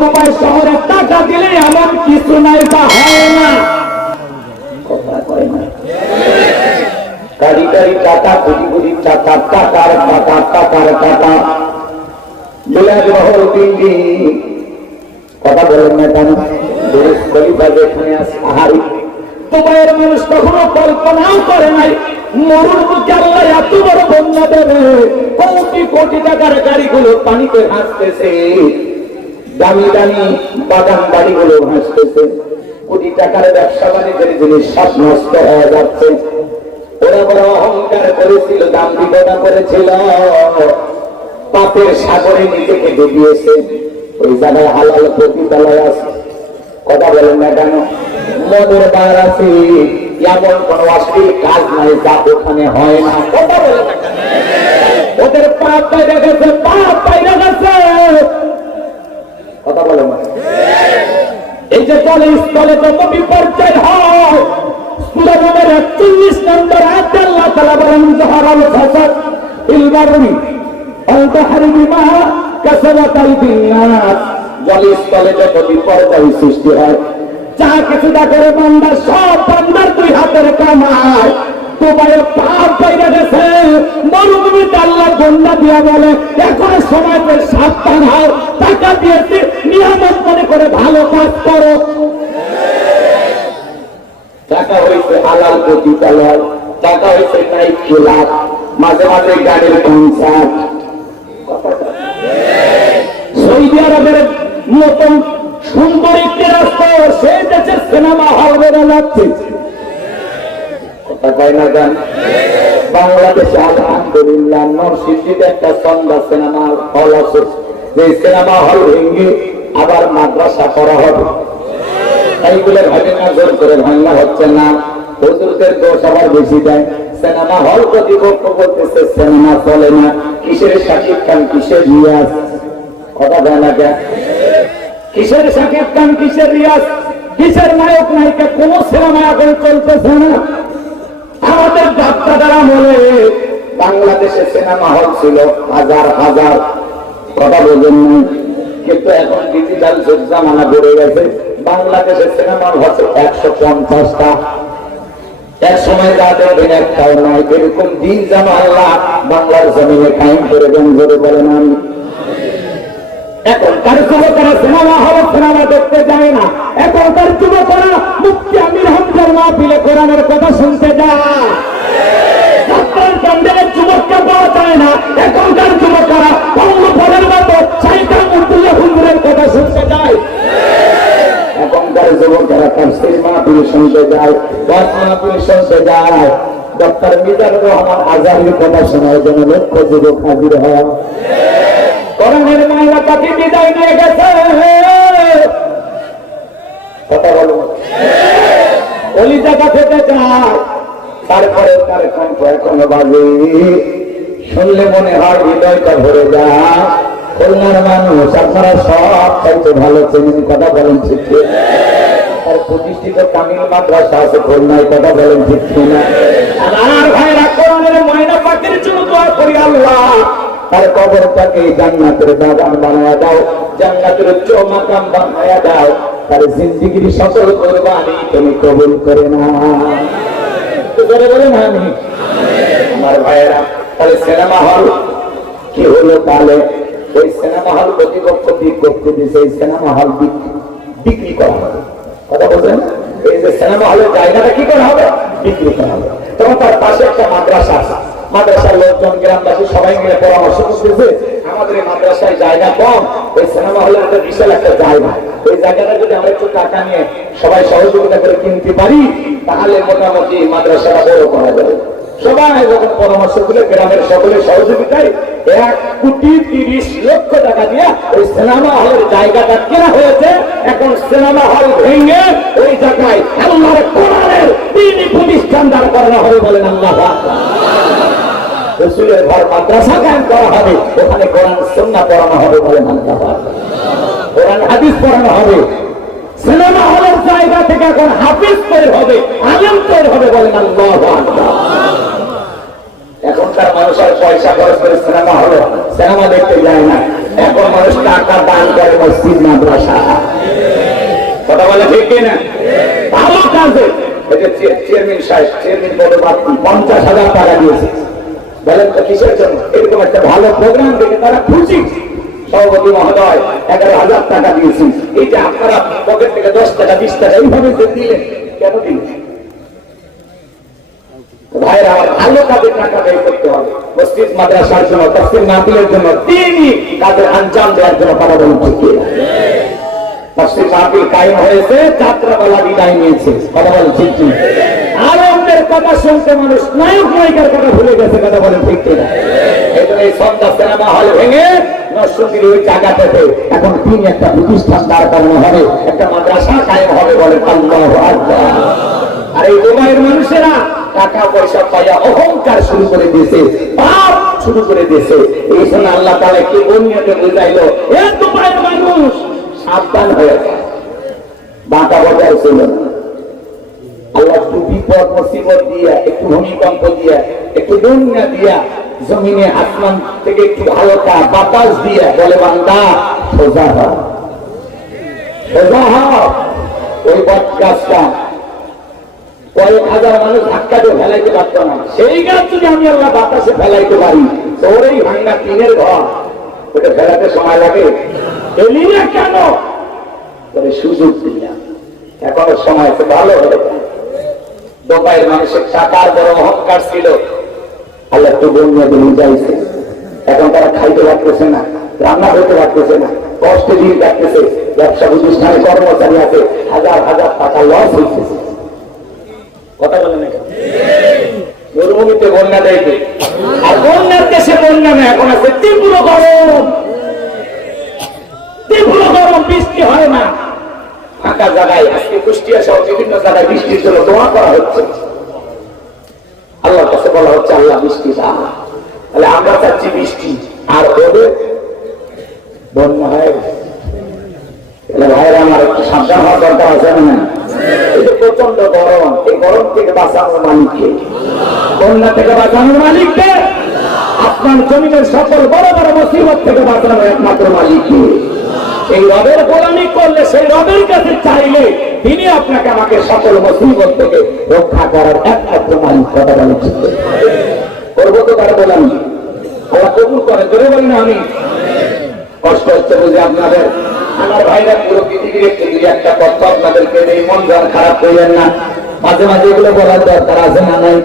Dubai শহরে টাকা দিলে এমন কিছু নাই তা হয় না। গাড়ি গাড়ি টাকা, কোটি কোটি টাকা, টাকার টাকা, টাকার টাকা, বিলাসবহুল দিল্লি। কথা বলেন না কেন? দুবাইয়ের মানুষ কখনো কল্পনাও করে নাই মরুর বুকে আল্লাহ এত বড় বন্যা দেবে, কোটি কোটি টাকার গাড়িগুলো পানিতে ভাসতেছে, দামি দামি বাগান বাড়িগুলো ভাসতেছে, কোটি টাকার ব্যবসা বাণিজ্যের জিনিস সব নষ্ট হয়ে যাচ্ছে। ওরা বড় অহংকার করেছিল, দাম বিবেচনা করেছিল, পাপের সাগরে নিজেকে ডুবিয়েছে। ওই জায়গায় হালাল প্রতিদালয় আছে। কথা বলেন না কেন? মদের বার আছে, এমন কোন অশ্লীল কাজ নাই যা ওখানে হয় না। কথা বলেন না কেন? ওদের পাপ বাইরে গেছে, পাপ বাইরে গেছে। কথা বলেন না? এই যে জলে স্থলে যত বিপর্যয় হয়, সূরা নূরের 41 নম্বর আয়াতে আল্লাহ তাআলা বলেন, যাহারাল ফাসাদ ফিল বাররি ওয়াল বাহরি বিমা কাসাবাত আইদিন নাস। জলে স্থলে যত বিপর্যয় সৃষ্টি হয়, যা কিছু করে বান্দা, সব বান্দার দুই হাতের কামাই। দুবাইয়ে পাপ বাইরে গেছে, মরুভূমিতে আল্লাহ বন্যা দিয়া বলে, এখন সময় করে সাবধান হও, টাকা দিয়েছে নিয়ামত মনে করে ভালো কাজ করো। টাকা হয়েছে হালাল প্রতিদালয়, টাকা হয়েছে নাইট ক্লাব, মাঝে মাঝে গাড়ির কনসার্ট। সৌদি আরবের মতন সুন্দর একটি রাস্তা, সেই দেশের সিনেমা হল বেড়ে যাচ্ছে। কথা কয় না গান? বাংলাদেশে আলহামদুলিল্লাহ নরসিংদীতে একটা সন্ধ্যা সিনেমা হল আছে, যে সিনেমা হল ভেঙে আবার মাদ্রাসা করা হবে। এইগুলো ভাবে না, জোর করে ভাঙা হচ্ছে না, হুজুরদের দোষ আবার বেশি দেয়। সিনেমা হল কর্তৃপক্ষ বলতেছে সিনেমা চলে না, কিসের শাকিব খান, কিসের রিয়াজ। কথা বলে না কেন? কিসের শাকিব খান, কিসের রিয়াজ, কিসের নায়ক নায়িকা, কোন সিনেমা এখন চলতেছে না। আমাদের ডাক্তাররা বলে বাংলাদেশে সিনেমা হল ছিল হাজার হাজার। কথা বলবেন না, কিন্তু এখন ডিজিটাল যুগ জামানা বেড়ে গেছে, বাংলাদেশে সিনেমা হল হচ্ছে 150টা। এক সময় যা দেখবেন একটাও নয়। এরকম দিন যেন আল্লাহ বাংলার জমিনে কায়েম করে দেন, জোরে বলেন আমি। এখনকার যুবকেরা সিনেমা হলে সিনেমা দেখতে যায় না, এখনকার যুবকেরা মুফতি আমির হামজার মাহফিলে কোরআনের কথা শুনতে যায়। ছাত্রের কেন্দ্রের যুবককে পাওয়া যায় না, এখনকার যুবকেরা বঙ্গপরের মতো সাইকা মুর্তুল্লাহ হুজুরের কথা শুনতে যায়। এখনকার যুবকেরা তাফসীর মাহফিল শুনতে যায়, ওয়াজ মাহফিল শুনতে যায়। ডক্টর মিজানুর রহমান আজহারীর কথা শোনার জন্য লক্ষ যুবক হাজির হয়। কোরআনের মাইনা পাখি বিদায় নিয়ে গেছে। কথা বলো, অলি জায়গা থেকে যায়, তারপরে তার কণ্ঠ এখনো বাজে, শুনলে মনে হয় হৃদয়টা ভরে যায়। খুলনার মানুষ আপনারা সব চাইতে ভালো চেনেন। কথা বলেন ঠিক ঠিক? তার প্রতিষ্ঠিত কামিল মাদ্রাসা আছে খুলনায়। কথা বলেন ঠিক কিনা? আর ভাইরা, কোরআনের মাইনা পাখির জন্য দোয়া করি, আল্লাহ তার কবরটাকে জান্নাতের বাগান বানায়া দাও, জান্নাতের উচ্চ মাকাম বানায়া দাও, তার জিন্দেগীর সকল কুরবানি তুমি কবুল করে নাও। করে বলেন আমি। আমার ভাইয়েরা, তাহলে সিনেমা হল কি হলো? তাহলে ওই সিনেমা হল কর্তৃপক্ষ বিজ্ঞপ্তি দিয়েছে, এই সিনেমা হল বিক্রি করা হবে। কথা বলছেন? এই যে সিনেমা হলের জায়গাটা কি করা হবে? বিক্রি করা হবে। তখন তার পাশে একটা মাদ্রাসা আছে, মাদ্রাসার লোকজন গ্রামবাসী সবাই মিলে পরামর্শ করতেছে, আমাদের এই মাদ্রাসায় জায়গা কম, ওই সিনেমা হলের একটা বিশাল একটা জায়গা, ওই জায়গাটা যদি আমরা একটু টাকা নিয়ে সবাই সহযোগিতা করে কিনতে পারি, তাহলে মোটামুটি মাদ্রাসাটা বড় করা যাবে। সবাই যখন পরামর্শ করে গ্রামের সকলের সহযোগিতায় 1,30,00,000 টাকা দিয়ে ওই সিনেমা হলের জায়গাটা কেনা হয়েছে। এখন সিনেমা হল ভেঙে ওই জায়গায় আল্লাহর কোরআনের দ্বীনি প্রতিষ্ঠান দাঁড় করানো হবে। বলেন আল্লাহু আকবার। রাসূলের ঘর মাদ্রাসা কায়েম করা হবে, ওখানে কোরআন সুন্নাহ পড়ানো হবে। বলেন আল্লাহু আকবার। কোরআন হাদিস পড়ানো হবে। সিনেমা হলের জায়গা থেকে এখন হাফিজ তৈরি হবে, আলেম তৈরি হবে। বলেন আল্লাহু আকবার। এখনকার মানুষ আর পয়সা খরচ করে সিনেমা হলে সিনেমা দেখতে যায় না, এখন মানুষ টাকা দান করে মসজিদ মাদ্রাসা। কথা বলে ঠিক কিনা? ভালো কাজে চেয়ারম্যান সাহেব, চেয়ারম্যান পদপ্রার্থী 50,000 টাকা দিয়েছে। বলেন তো কিসের জন্য? এরকম একটা ভালো প্রোগ্রাম দেখে তারা খুশি। সভাপতি মহোদয় 11,000 টাকা দিয়েছি। এইটা আপনারা পকেট থেকে 10 টাকা 20 টাকা এইভাবে দিলেন, কেন দিলেন? ভাইরা আমার, ভালো কাজে টাকা ব্যয় করতে হবে। মসজিদ মাদ্রাসার জন্য, তাফসীর মাহফিলের জন্য, দ্বীনি কাজে আঞ্জাম দেওয়ার জন্য কথা বলুন ঠিক কিনা? তাফসীর মাহফিল কায়েম হয়েছে, যাত্রাপালা বিদায় নিয়েছে। কথা বলুন ঠিক কিনা? আলেমদের কথা শুনতে মানুষ নায়ক নায়িকার কথা ভুলে গেছে। কথা বলেন ঠিক কিনা? এই জন্য এই সন্ধ্যা সিনেমা হল ভেঙে নরসিংদীর ওই জায়গাটাতে এখন তিনি একটা প্রতিষ্ঠান দাঁড় করানো হবে, একটা মাদ্রাসা কায়েম হবে। বলে আল্লাহু আকবার। আর এই দুবাইয়ের মানুষেরা টাকা পয়সা পাইয়া অহংকার শুরু করে দিয়েছে, পাপ শুরু করে দিয়েছে। এই জন্য আল্লাহ তাআলা কি দুনিয়াতে বুঝাইলো, এ দুবাইয়ের মানুষ সাবধান হয়ে যায়। বাঁকা বাজার ছিল না। আল্লাহ একটু বিপদ মুসিবত দিয়া, একটু ভূমিকম্প দিয়া, একটু দুনিয়া দিয়া, জমিনে আসমান থেকে একটু হালকা বাতাস দিয়া বলে বান্দা সোজা হও, সোজা হও। ওই বট গাছটা কয়েক হাজার মানুষ ধাক্কা দিয়ে ফেলাইতে পারত না, সেই গাছ যদি আমি আল্লাহ বাতাসে ফেলাইতে পারি, তোর এই ভাঙ্গা টিনের ঘর ওটা ফেলাতে সময় লাগে? এলি না কেন? সুযোগ দিলাম, এখনো সময় আছে, ভালো হয়ে যায়। দুবাইয়ের মানুষের টাকার বড় অহংকার ছিল, আল্লাহ একটু বন্যা দিয়ে যাইছে। এখন তারা খাইতে পারতেছে না, রান্না করতে পারতেছে না, কষ্টে দিন কাটতেছে। ব্যবসা প্রতিষ্ঠানে কর্মচারী আছে, হাজার হাজার টাকা লস হইতেছে। কথা বলেন না? মরুভূমিতে বন্যা দেয়, আর বন্যার দেশে বন্যা নেই। এখন আছে তীব্র গরম, তীব্র গরম, বৃষ্টি হয় না। ফাঁকা জায়গায় আজকে কুষ্টিয়া সহ বিভিন্ন জায়গায় বৃষ্টির জন্য দোয়া করা হচ্ছে। আল্লাহর কাছে বলা হচ্ছে আল্লাহ বৃষ্টি দাও। তাহলে আমরা চাচ্ছি বৃষ্টি, আর ওদের বন্যা হয়ে গেছে। ভাইরা আমার, একটু সাবধান হওয়ার দরকার আছে না? এই যে প্রচন্ড গরম, এই গরম থেকে বাঁচানোর মালিককে, বন্যা থেকে বাঁচানোর মালিককে, আপনার জমিনের সকল বড় বড় মুসিবত থেকে বাঁচানোর একমাত্র মালিককে। এই রবের গোলামি করলে, সেই রবের কাছে চাইলে তিনি আপনাকে আমাকে সকল মুসিবত থেকে রক্ষা করার একমাত্র মালিক। কথা বলে ঠিক করবো তো তার গোলামি, আল্লাহ কবুল করে। ধরে বলি না আমি? কষ্ট হচ্ছে বুঝে আপনাদের। আমার ভাইরা পুরো পৃথিবীর একটু দুই একটা কথা আপনাদেরকে এই মন খারাপ করলেন না। মাঝে মাঝে এগুলো বলার দরকার আছে না নাই?